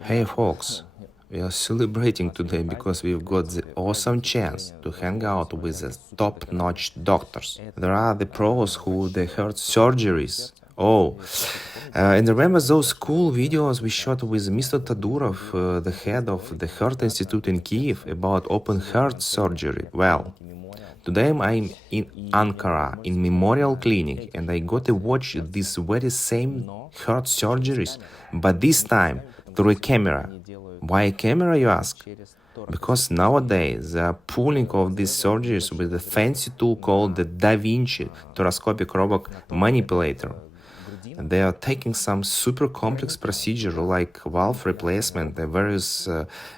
Hey folks, we are celebrating today because we've got the awesome chance to hang out with the top-notch doctors. There are the pros who they heard surgeries. And remember those cool videos we shot with Mr. Tadurov, the head of the Heart Institute in Kiev, about open heart surgery? Well, today I'm in Ankara, in Memorial Clinic, and I got to watch these very same heart surgeries, but this time through a camera. Why a camera, you ask? Because nowadays they are pulling off these surgeries with a fancy tool called the DaVinci thoracoscopic robot manipulator. They are taking some super complex procedure like valve replacement, the various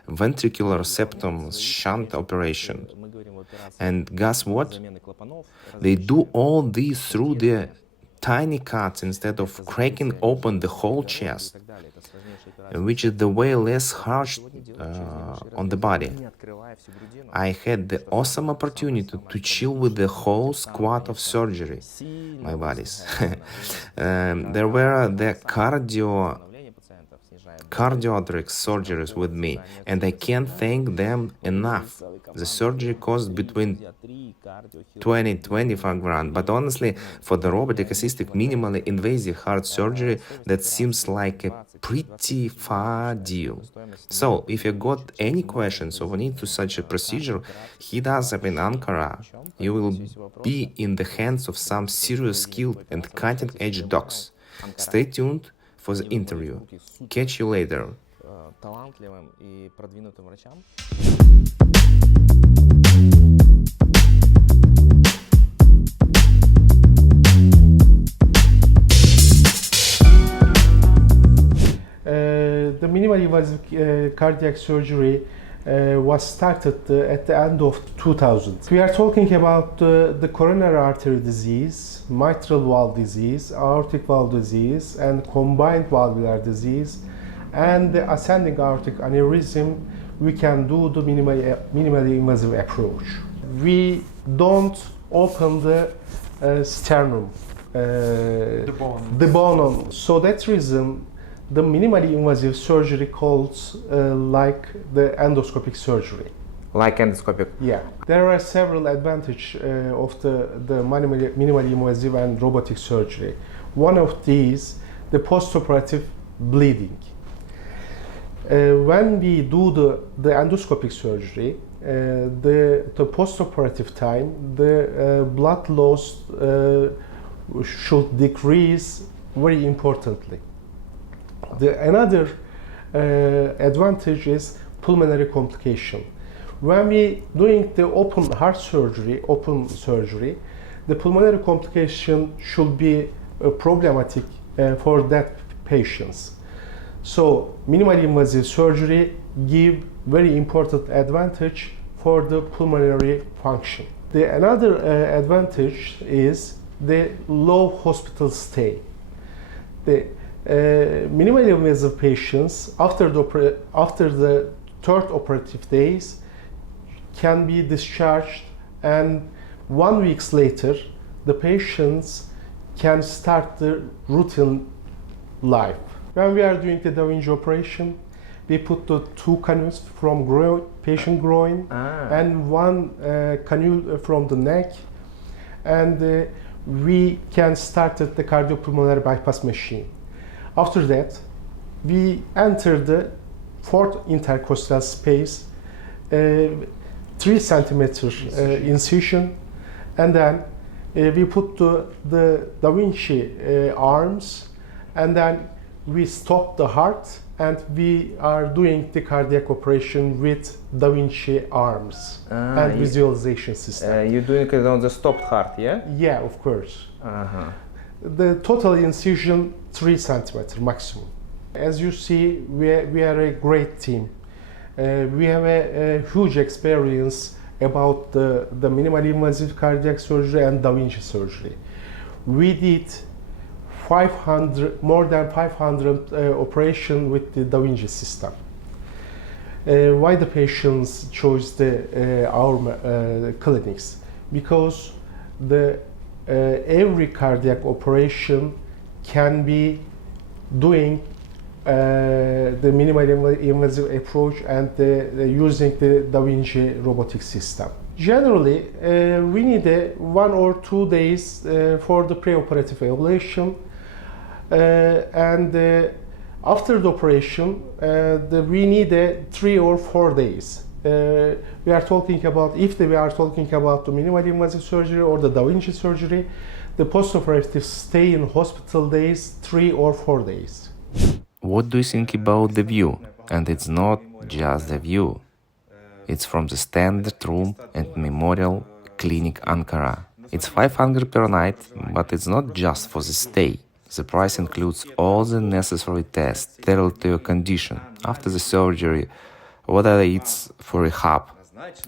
ventricular septum shunt operation. And guess what? They do all these through the tiny cuts instead of cracking open the whole chest, which is the way less harsh on the body. I had the awesome opportunity to chill with the whole squad of surgery, my buddies. There were the cardiac surgeries with me, and I can't thank them enough. The surgery cost between 20-25 grand, but honestly, for the robotic assisted minimally invasive heart surgery, that seems like a pretty fair deal. So, if you got any questions or need to such a procedure, hit us up in Ankara. You will be in the hands of some serious skilled and cutting-edge docs. Stay tuned for the interview. Catch you later. The minimally invasive cardiac surgery was started at the end of 2000. We are talking about the coronary artery disease, mitral valve disease, aortic valve disease, and combined valvular disease, and the ascending aortic aneurysm. We can do the minimally invasive approach. We don't open the sternum, the bone. So that's reason the minimally invasive surgery calls like the endoscopic surgery. Like endoscopic? Yeah. There are several advantages of the minimally invasive and robotic surgery. One of these, the postoperative bleeding. When we do the endoscopic surgery, the postoperative time, the blood loss should decrease very importantly. Another advantage is pulmonary complication. When we doing the open heart surgery, the pulmonary complication should be problematic for that patients. So minimally invasive surgery give very important advantage for the pulmonary function. Another advantage is the low hospital stay. The minimally invasive patients after the third operative days can be discharged, and 1 week later the patients can start the routine life. When we are doing the DaVinci operation, we put the 2 cannules from patient groin and 1 cannule from the neck, and we can start the cardiopulmonary bypass machine. After that, we enter the 4th intercostal space, 3 centimeter incision, and then we put the DaVinci arms, and then we stop the heart, and we are doing the cardiac operation with DaVinci arms and visualization system. You're doing it on the stopped heart, yeah? Yeah, of course. The total incision 3 centimeters maximum. As you see, we are a great team. We have a huge experience about the minimally invasive cardiac surgery and DaVinci surgery. We did more than 500 operations with the DaVinci system. Why the patients chose our clinics? Because every cardiac operation can be doing the minimally invasive approach and using the DaVinci robotic system. Generally, we need 1 or 2 days for the preoperative evaluation, and after the operation, we need 3 or 4 days. We are talking about, if we are talking about the minimally invasive surgery or the DaVinci surgery, the postoperative stay in hospital days 3 or 4 days. What do you think about the view? And it's not just the view. It's from the standard room and Memorial Clinic Ankara. It's 500 per night, but it's not just for the stay. The price includes all the necessary tests tailored to your condition after the surgery, whether it's for rehab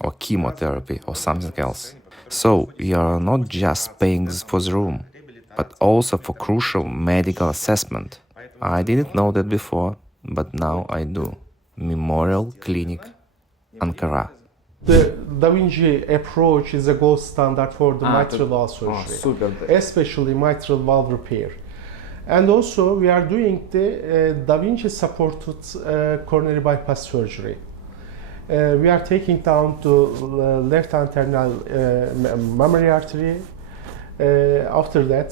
or chemotherapy or something else. So you are not just paying for the room, but also for crucial medical assessment. I didn't know that before, but now I do. Memorial Clinic Ankara. The DaVinci approach is a gold standard for the mitral valve surgery, especially mitral valve repair. And also we are doing the DaVinci supported coronary bypass surgery. We are taking down the left antennal mammary artery. After that,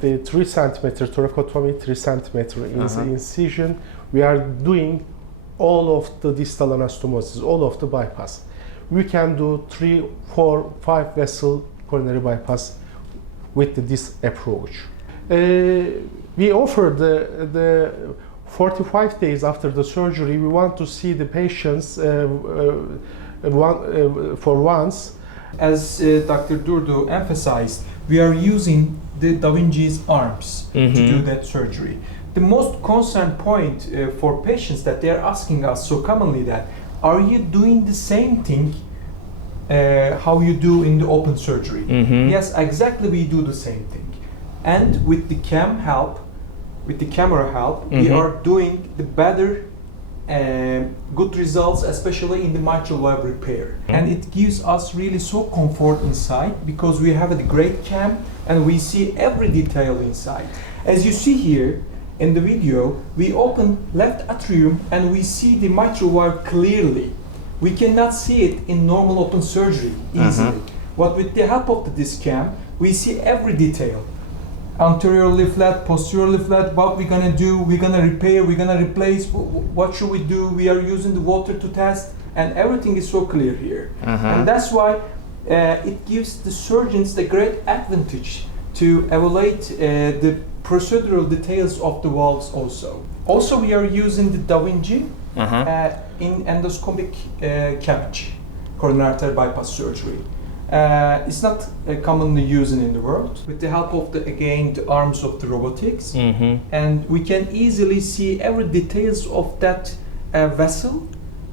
the 3 centimeter thoracotomy, 3 centimeter incision. We are doing all of the distal anastomosis, all of the bypass. We can do 3, 4, 5 vessel coronary bypass with this approach. We offer the 45 days after the surgery. We want to see the patients for once. As Dr. Durdu emphasized, we are using the DaVinci's arms to do that surgery. The most concern point for patients that they are asking us so commonly that, are you doing the same thing how you do in the open surgery? Yes, exactly, we do the same thing. And with the camera help, we are doing the better good results, especially in the mitral valve repair. And it gives us really so comfort inside because we have a great cam and we see every detail inside. As you see here in the video, we open left atrium and we see the mitral valve clearly. We cannot see it in normal open surgery easily. But with the help of this cam, we see every detail. Anteriorly flat, posteriorly flat, what we're gonna do, we're gonna repair, we're gonna replace, what should we do, we are using the water to test, and everything is so clear here. And that's why it gives the surgeons the great advantage to evaluate the procedural details of the valves also. Also, we are using the DaVinci in endoscopic CABG, coronary artery bypass surgery. It's not commonly used in the world. With the help of the arms of the robotics, and we can easily see every details of that vessel,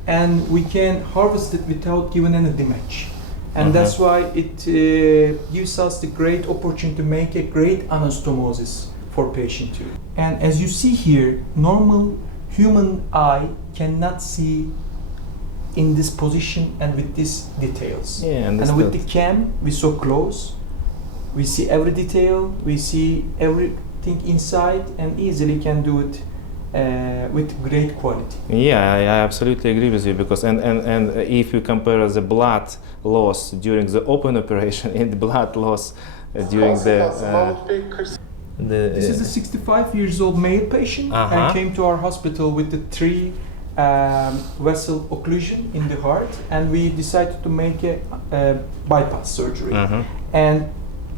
and we can harvest it without giving any damage. And that's why it gives us the great opportunity to make a great anastomosis for patient too. And as you see here, normal human eye cannot see in this position and with these details. And with the cam, we're so close. We see every detail, we see everything inside, and easily can do it with great quality. Yeah, I absolutely agree with you, because and if you compare the blood loss during the open operation and the blood loss during this is a 65 years old male patient and came to our hospital with the 3 vessel occlusion in the heart, and we decided to make a bypass surgery. And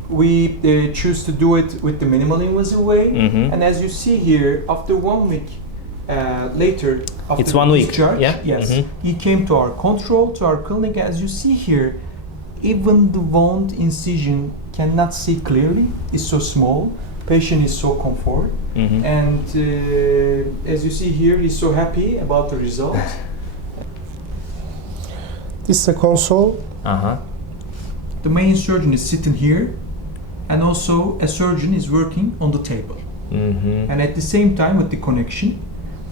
we choose to do it with the minimally invasive way. And as you see here, after 1 week later, after it's 1 week, discharge, yes, he came to our control, to our clinic. As you see here, even the wound incision cannot see clearly. It's so small. Patient is so comfort, and as you see here, he's so happy about the result. This is a console. The main surgeon is sitting here, and also a surgeon is working on the table. And at the same time, with the connection,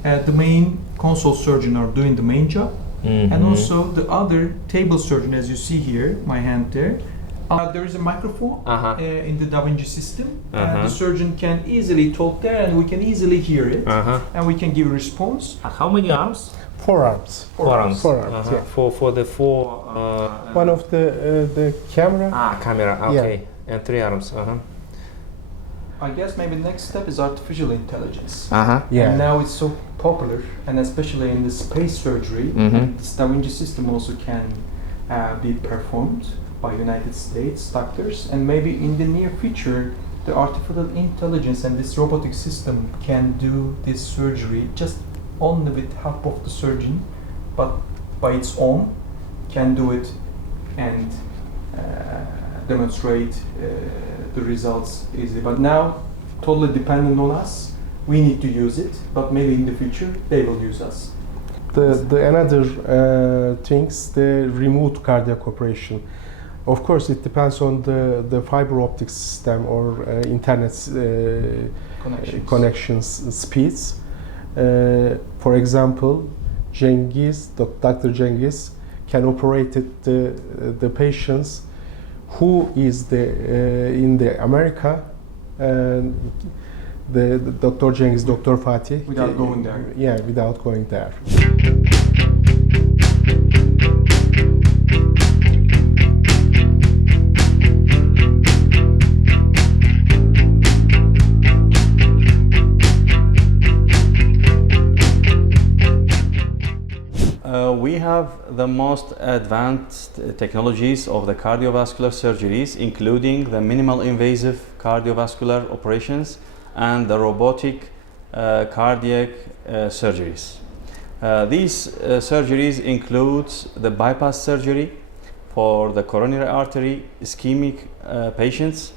the main console surgeon are doing the main job, and also the other table surgeon, as you see here, my hand there, There is a microphone Uh-huh. in the DaVinci system, and Uh-huh. the surgeon can easily talk there, and we can easily hear it, Uh-huh. and we can give a response. How many arms? Forearms. Forearms. Forearms, yeah. For the four. One of the camera. Camera. Okay. And 3 arms. I guess maybe next step is artificial intelligence. Yeah. And now it's so popular, and especially in the space surgery, Mhm. this DaVinci system also can be performed by United States doctors, and maybe in the near future, the artificial intelligence and this robotic system can do this surgery just only with help of the surgeon, but by its own can do it and demonstrate the results easily. But now, totally dependent on us. We need to use it, but maybe in the future they will use us. The another things, the remote cardiac operation. Of course, it depends on the fiber optic system or internet connections speeds. For example, Dr. Cengiz can operate the patients who is in the America, and the Dr. Cengiz, Dr. Fatih. Without going there. Yeah, without going there. We have the most advanced technologies of the cardiovascular surgeries, including the minimal invasive cardiovascular operations and the robotic cardiac surgeries. These surgeries include the bypass surgery for the coronary artery ischemic patients,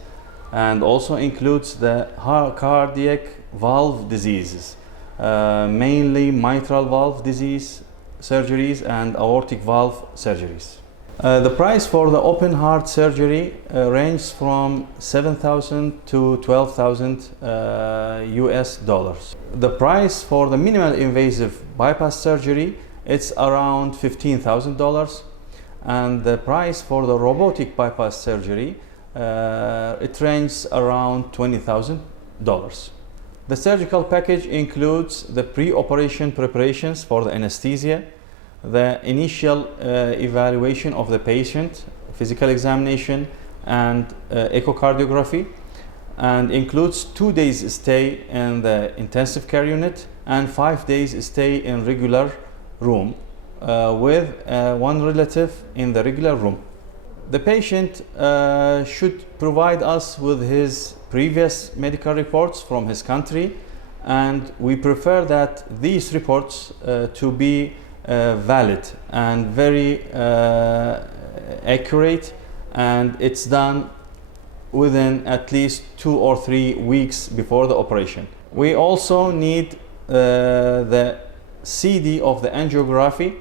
and also includes the cardiac valve diseases, mainly mitral valve disease surgeries and aortic valve surgeries. The price for the open heart surgery ranges from $7,000 to $12,000 US dollars. The price for the minimal invasive bypass surgery, it's around $15,000, and the price for the robotic bypass surgery, it ranges around $20,000. The surgical package includes the pre-operation preparations for the anesthesia, the initial evaluation of the patient, physical examination, and echocardiography, and includes 2 days stay in the intensive care unit and 5 days stay in regular room with one relative in the regular room. The patient should provide us with his previous medical reports from his country, and we prefer that these reports to be valid and very accurate, and it's done within at least 2 or 3 weeks before the operation. We also need the CD of the angiography.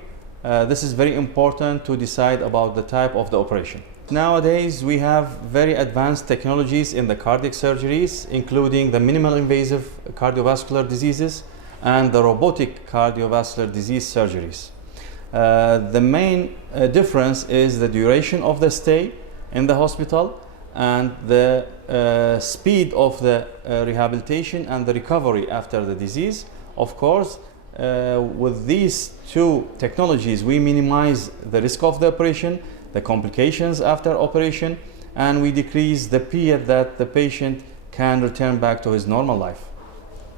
This is very important to decide about the type of the operation. Nowadays, we have very advanced technologies in the cardiac surgeries, including the minimal invasive cardiovascular diseases and the robotic cardiovascular disease surgeries. The main difference is the duration of the stay in the hospital and the speed of the rehabilitation and the recovery after the disease. Of course, with these two technologies, we minimize the risk of the operation, the complications after operation, and we decrease the period that the patient can return back to his normal life.